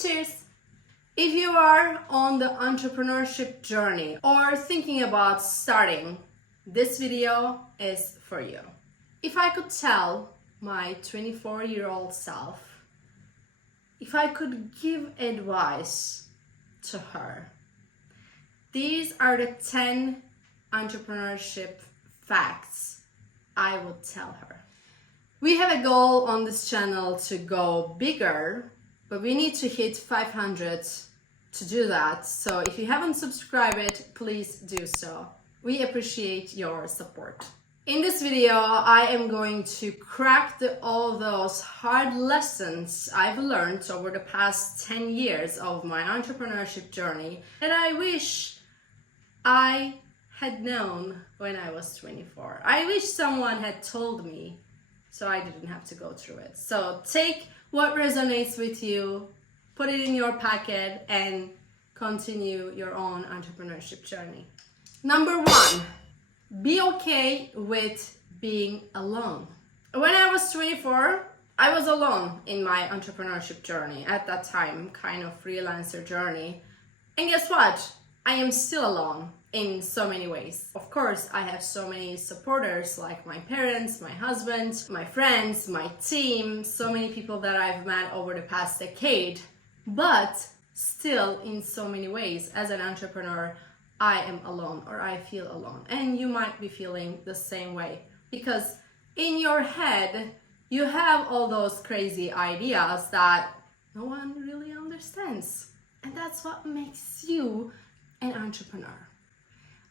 Cheers! If you are on the entrepreneurship journey or thinking about starting, this video is for you. If I could tell my 24-year-old self, if I could give advice to her, these are the 10 entrepreneurship facts I would tell her. We have a goal on this channel to go bigger, but we need to hit 500 to do that. So if you haven't subscribed, please do so. We appreciate your support. In this video, I am going to crack all those hard lessons I've learned over the past 10 years of my entrepreneurship journey that I wish I had known when I was 24. I wish someone had told me so I didn't have to go through it. So take what resonates with you, put it in your pocket, and continue your own entrepreneurship journey. Number 1, be okay with being alone. When I was 24, I was alone in my entrepreneurship journey. At that time, kind of freelancer journey. And guess what? I am still alone in so many ways. Of course, I have so many supporters like my parents, my husband, my friends, my team, so many people that I've met over the past decade. But still, in so many ways, as an entrepreneur, I am alone or I feel alone. And you might be feeling the same way because in your head, you have all those crazy ideas that no one really understands. And that's what makes you an entrepreneur.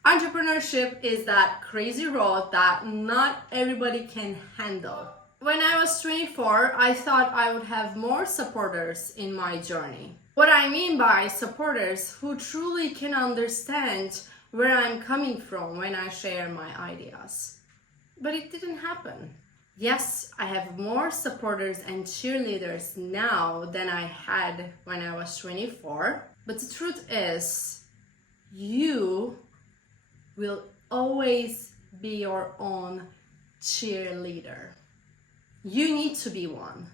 Entrepreneurship is that crazy road that not everybody can handle. When I was 24, I thought I would have more supporters in my journey. What I mean by supporters who truly can understand where I'm coming from when I share my ideas. But it didn't happen. Yes, I have more supporters and cheerleaders now than I had when I was 24. But the truth is, you will always be your own cheerleader. You need to be one.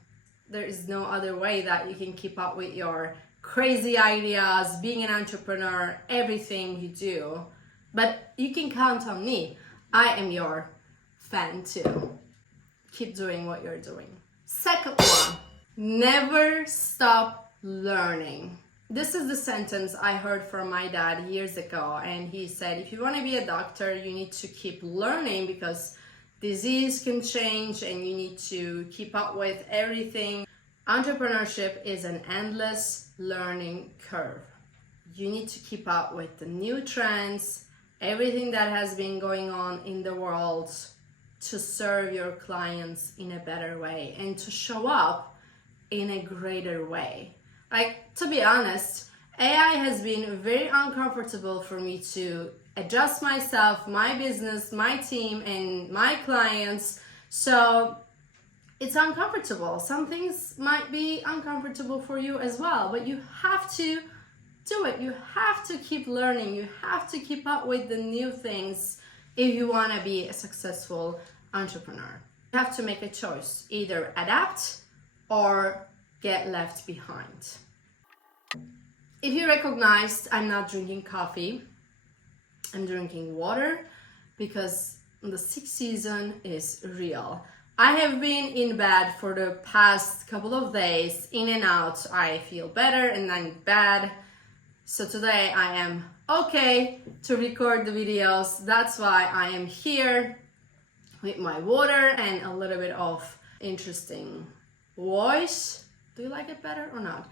There is no other way that you can keep up with your crazy ideas, being an entrepreneur, everything you do. But you can count on me. I am your fan too. Keep doing what you're doing. Second one, never stop learning. This is the sentence I heard from my dad years ago, and he said, if you want to be a doctor, you need to keep learning because disease can change and you need to keep up with everything. Entrepreneurship is an endless learning curve. You need to keep up with the new trends, everything that has been going on in the world to serve your clients in a better way and to show up in a greater way. Like, to be honest, AI has been very uncomfortable for me to adjust myself, my business, my team, and my clients. So it's uncomfortable. Some things might be uncomfortable for you as well, but you have to do it. You have to keep learning. You have to keep up with the new things if you want to be a successful entrepreneur. You have to make a choice, either adapt or get left behind. If you recognized, I'm not drinking coffee, I'm drinking water because the sick season is real. I have been in bed for the past couple of days, in and out. I feel better and then bad. So today I am okay to record the videos. That's why I am here with my water and a little bit of interesting voice. Do you like it better or not?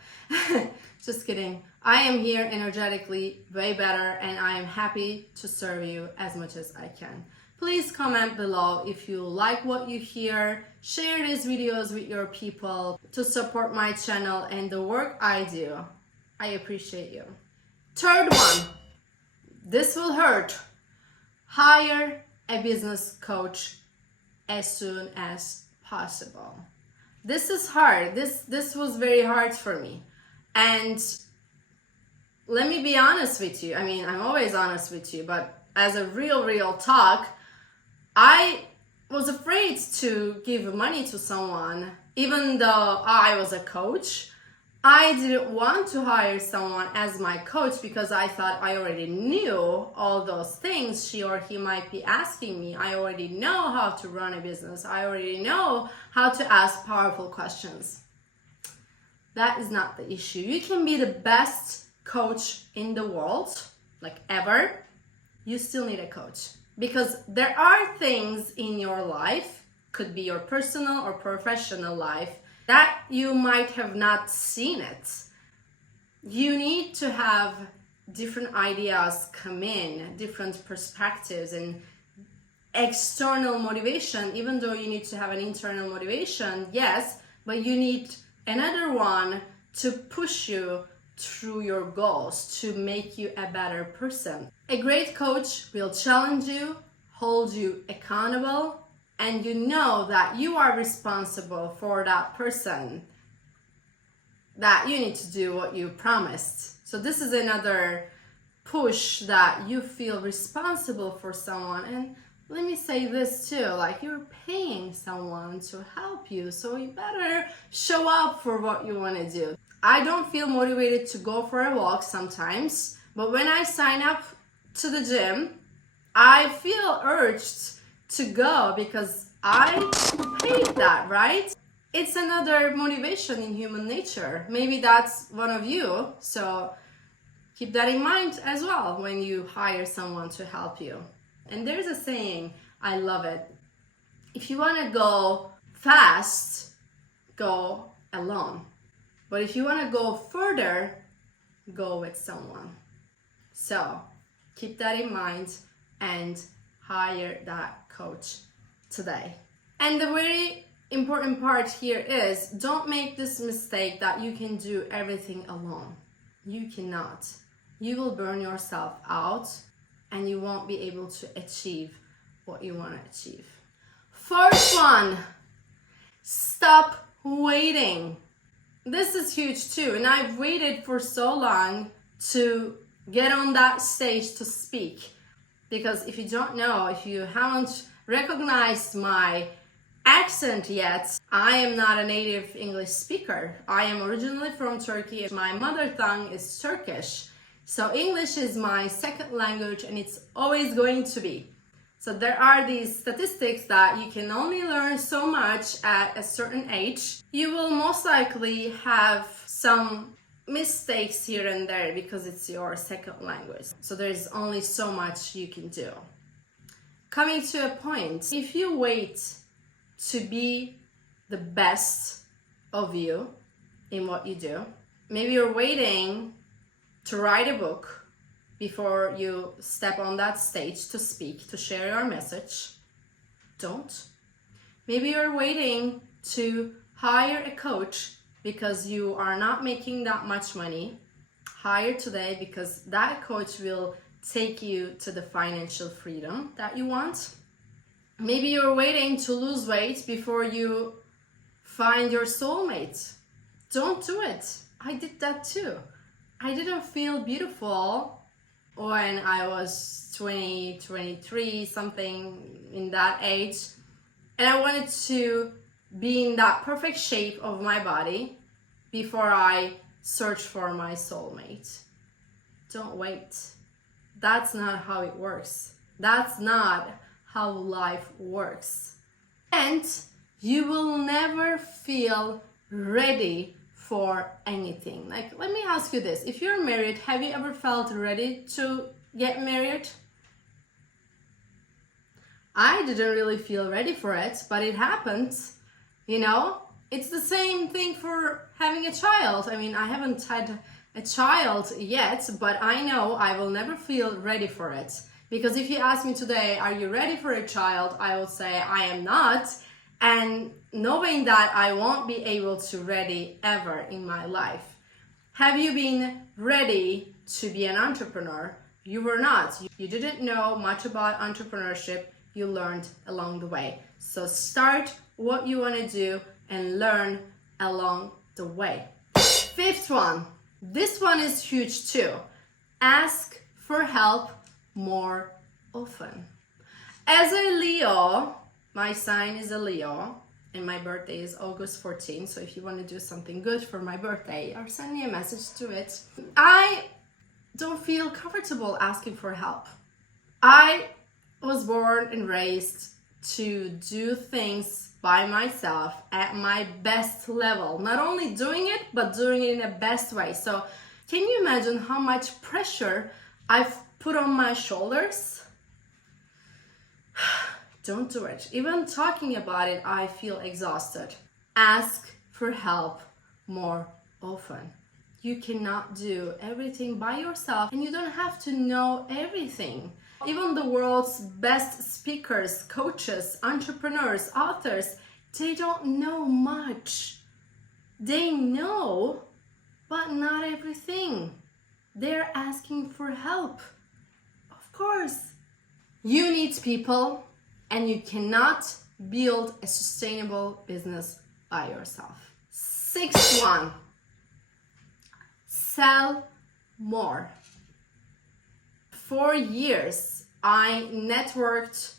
Just kidding. I am here energetically way better and I am happy to serve you as much as I can. Please comment below if you like what you hear. Share these videos with your people to support my channel and the work I do. I appreciate you. Third one, this will hurt. Hire a business coach as soon as possible. This is hard. This was very hard for me. And let me be honest with you. I mean, I'm always honest with you, but as a real talk, I was afraid to give money to someone, even though I was a coach. I didn't want to hire someone as my coach because I thought I already knew all those things she or he might be asking me. I already know how to run a business. I already know how to ask powerful questions. That is not the issue. You can be the best coach in the world, like ever. You still need a coach because there are things in your life, could be your personal or professional life, that you might have not seen it. You need to have different ideas come in, different perspectives and external motivation, even though you need to have an internal motivation, yes, but you need another one to push you through your goals, to make you a better person. A great coach will challenge you, hold you accountable, and you know that you are responsible for that person, that you need to do what you promised. So this is another push that you feel responsible for someone. And let me say this too, like you're paying someone to help you, so you better show up for what you want to do. I don't feel motivated to go for a walk sometimes, but when I sign up to the gym, I feel urged to go because I paid that, right? It's another motivation in human nature. Maybe that's one of you, so keep that in mind as well when you hire someone to help you. And there's a saying, I love it. If you want to go fast, go alone. But if you want to go further, go with someone. So keep that in mind and hire that coach today. And the very important part here is don't make this mistake that you can do everything alone. You cannot. You will burn yourself out and you won't be able to achieve what you want to achieve. First one, stop waiting. This is huge too, and I've waited for so long to get on that stage to speak. Because if you don't know, if you haven't recognized my accent yet, I am not a native English speaker. I am originally from Turkey. My mother tongue is Turkish. So English is my second language and it's always going to be. So there are these statistics that you can only learn so much at a certain age. You will most likely have some mistakes here and there because it's your second language. So there's only so much you can do. Coming to a point, if you wait to be the best of you in what you do, maybe you're waiting to write a book before you step on that stage to speak, to share your message. Don't. Maybe you're waiting to hire a coach because you are not making that much money. Hire today because that coach will take you to the financial freedom that you want. Maybe you're waiting to lose weight before you find your soulmate. Don't do it. I did that too. I didn't feel beautiful when I was 20, 23, something in that age. And I wanted to be in that perfect shape of my body before I search for my soulmate. Don't wait. That's not how it works. That's not how life works. And you will never feel ready for anything. Like, let me ask you this. If you're married, have you ever felt ready to get married? I didn't really feel ready for it, but it happened. You know, it's the same thing for having a child. I mean, I haven't had a child yet, but I know I will never feel ready for it. Because if you ask me today, are you ready for a child? I will say I am not. And knowing that I won't be able to ready ever in my life. Have you been ready to be an entrepreneur? You were not. You didn't know much about entrepreneurship. You learned along the way. So start what you want to do and learn along the way. Fifth one. This one is huge too. Ask for help more often. As a Leo, my sign is a Leo, and my birthday is August 14th. So if you want to do something good for my birthday, or send me a message to it. I don't feel comfortable asking for help. I was born and raised to do things by myself at my best level. Not only doing it, but doing it in the best way. So can you imagine how much pressure I've put on my shoulders? Don't do it. Even talking about it, I feel exhausted. Ask for help more often. You cannot do everything by yourself, and you don't have to know everything. Even the world's best speakers, coaches, entrepreneurs, authors, they don't know much. They know, but not everything. They're asking for help. Of course. You need people, and you cannot build a sustainable business by yourself. 6-1. Sell more. For years, I networked,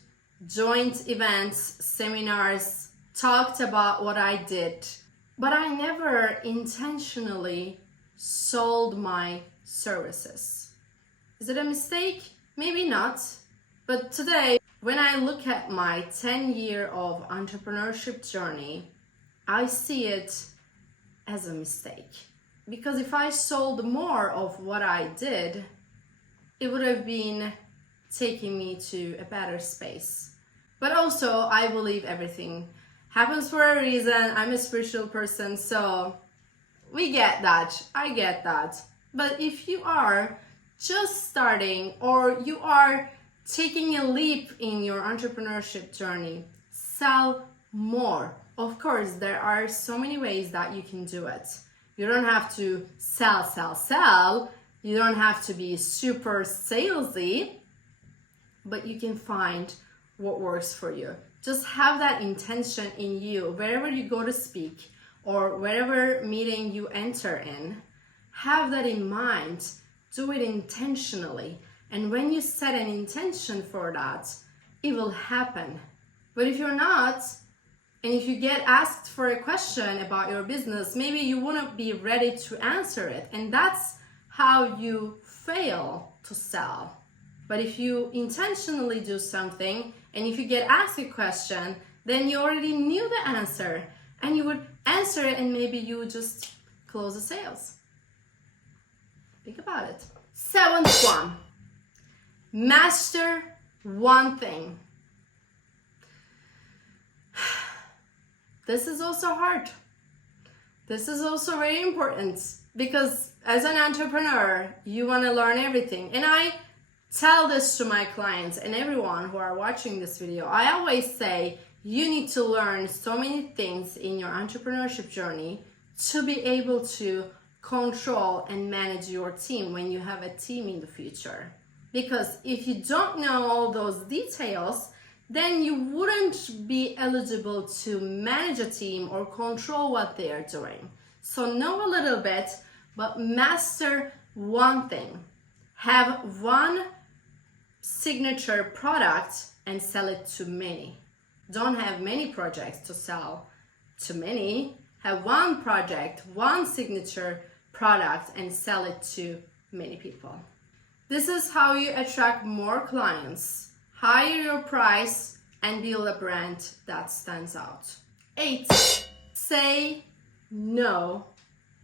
joined events, seminars, talked about what I did, but I never intentionally sold my services. Is it a mistake? Maybe not. But today, when I look at my 10-year of entrepreneurship journey, I see it as a mistake. Because if I sold more of what I did, it would have been taking me to a better space. But also, I believe everything happens for a reason. I'm a spiritual person, so we get that. I get that. But if you are just starting, or you are taking a leap in your entrepreneurship journey, sell more. Of course, there are so many ways that you can do it. You don't have to sell. You don't have to be super salesy, but you can find what works for you. Just have that intention in you. Wherever you go to speak, or wherever meeting you enter in, have that in mind. Do it intentionally. And when you set an intention for that, it will happen. But if you're not, and if you get asked for a question about your business, maybe you wouldn't be ready to answer it. And that's how you fail to sell. But if you intentionally do something, and if you get asked a question, then you already knew the answer, and you would answer it, and maybe you would just close the sales. Think about it. 7th one. Master one thing. This is also hard. This is also very important, because as an entrepreneur, you want to learn everything. And I tell this to my clients and everyone who are watching this video. I always say you need to learn so many things in your entrepreneurship journey to be able to control and manage your team when you have a team in the future. Because if you don't know all those details, then you wouldn't be eligible to manage a team or control what they are doing. So know a little bit, but master one thing. Have one signature product and sell it to many. Don't have many projects to sell to many. Have one project, one signature product, and sell it to many people. This is how you attract more clients, higher your price, and build a brand that stands out. 8, say no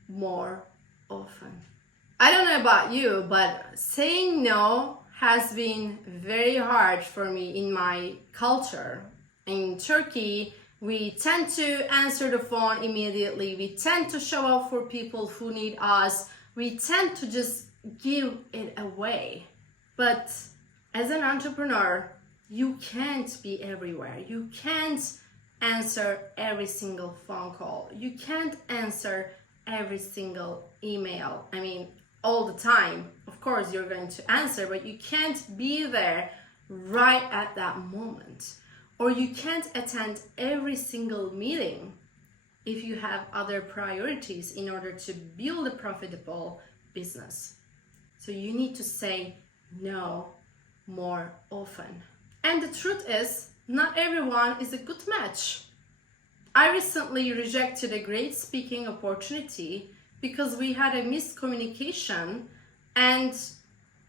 more often. I don't know about you, but saying no has been very hard for me in my culture. In Turkey, we tend to answer the phone immediately. We tend to show up for people who need us. We tend to just give it away. But as an entrepreneur, you can't be everywhere. You can't answer every single phone call. You can't answer every single email. I mean, all the time. Of course, you're going to answer, but you can't be there right at that moment. Or you can't attend every single meeting if you have other priorities in order to build a profitable business. So you need to say no more often. And the truth is, not everyone is a good match. I recently rejected a great speaking opportunity because we had a miscommunication and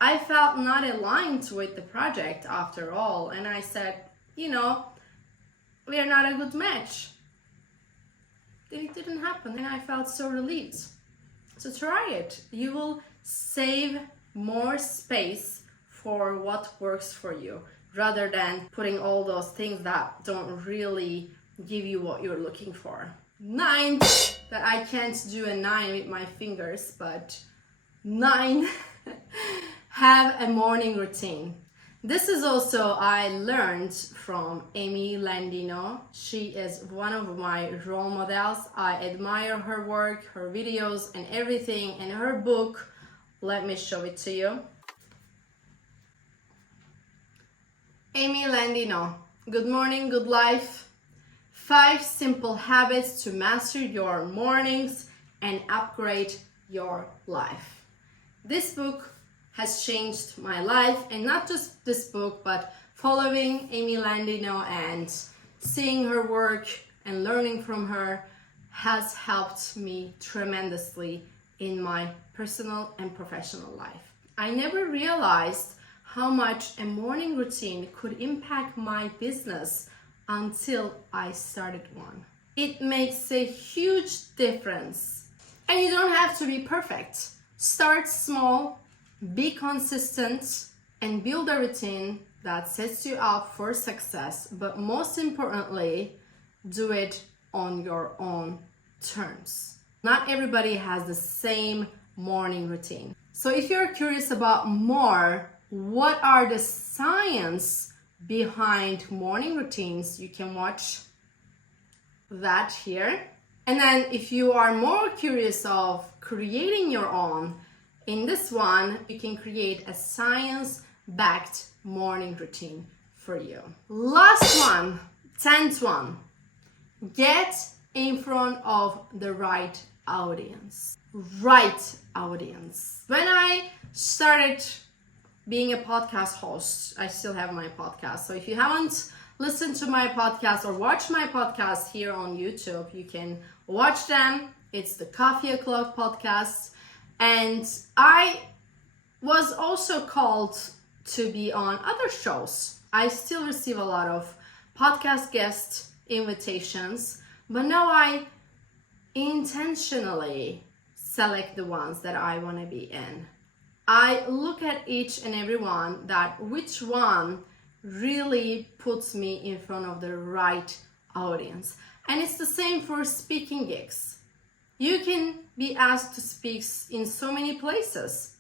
I felt not aligned with the project after all. And I said, we are not a good match. It didn't happen and I felt so relieved. So try it. You will save more space for what works for you rather than putting all those things that don't really give you what you're looking for. 9, that I can't do a 9 with my fingers, but 9, have a morning routine. This is also I learned from Amy Landino. She is one of my role models. I admire her work, her videos and everything, and her book. Let me show it to you. Amy Landino, Good Morning, Good Life. 5 simple habits to master your mornings and upgrade your life. This book has changed my life, and not just this book, but following Amy Landino and seeing her work and learning from her has helped me tremendously in my personal and professional life. I never realized how much a morning routine could impact my business until I started one. It makes a huge difference. And you don't have to be perfect. Start small, be consistent, and build a routine that sets you up for success. But most importantly, do it on your own terms. Not everybody has the same morning routine. So if you're curious about more, what are the science behind morning routines, you can watch that here. And then if you are more curious of creating your own, in this one, you can create a science-backed morning routine for you. Last one, 10th one, get in front of the right audience. Right audience. When I started being a podcast host, I still have my podcast. So if you haven't listened to my podcast or watched my podcast here on YouTube, you can watch them. It's the Coffee O'Clock podcast. And I was also called to be on other shows. I still receive a lot of podcast guest invitations, but now I intentionally select the ones that I want to be in. I look at each and every one, that which one really puts me in front of the right audience. And it's the same for speaking gigs. You can be asked to speak in so many places,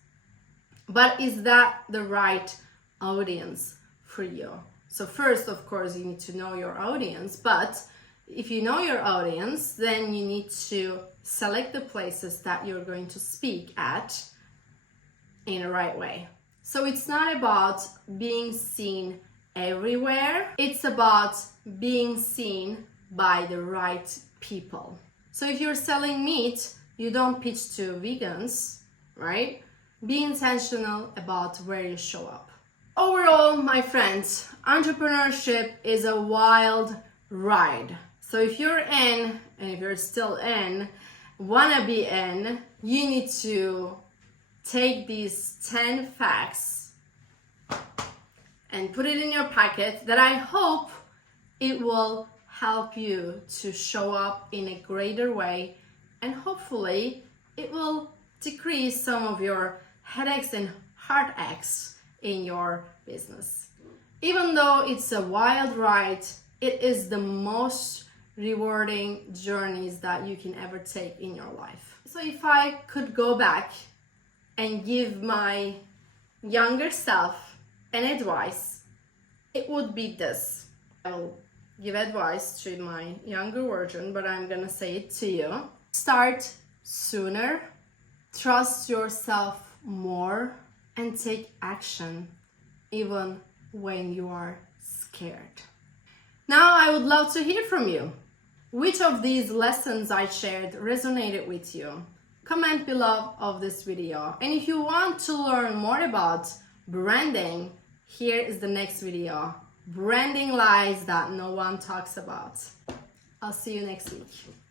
but is that the right audience for you? So first, of course, you need to know your audience, but if you know your audience, then you need to select the places that you're going to speak at in the right way. So it's not about being seen everywhere, it's about being seen by the right people. So if you're selling meat, you don't pitch to vegans, right? Be intentional about where you show up. Overall, my friends, entrepreneurship is a wild ride. So if you're in, and if you're still in, wanna be in, you need to take these 10 facts and put it in your pocket that I hope it will help you to show up in a greater way, and hopefully it will decrease some of your headaches and heartaches in your business. Even though it's a wild ride, it is the most rewarding journeys that you can ever take in your life. So if I could go back and give my younger self an advice, it would be this. I will give advice to my younger version, but I'm gonna say it to you. Start sooner, trust yourself more, and take action even when you are scared. Now I would love to hear from you. Which of these lessons I shared resonated with you? Comment below of this video. And if you want to learn more about branding, here is the next video. Branding lies that no one talks about. I'll see you next week.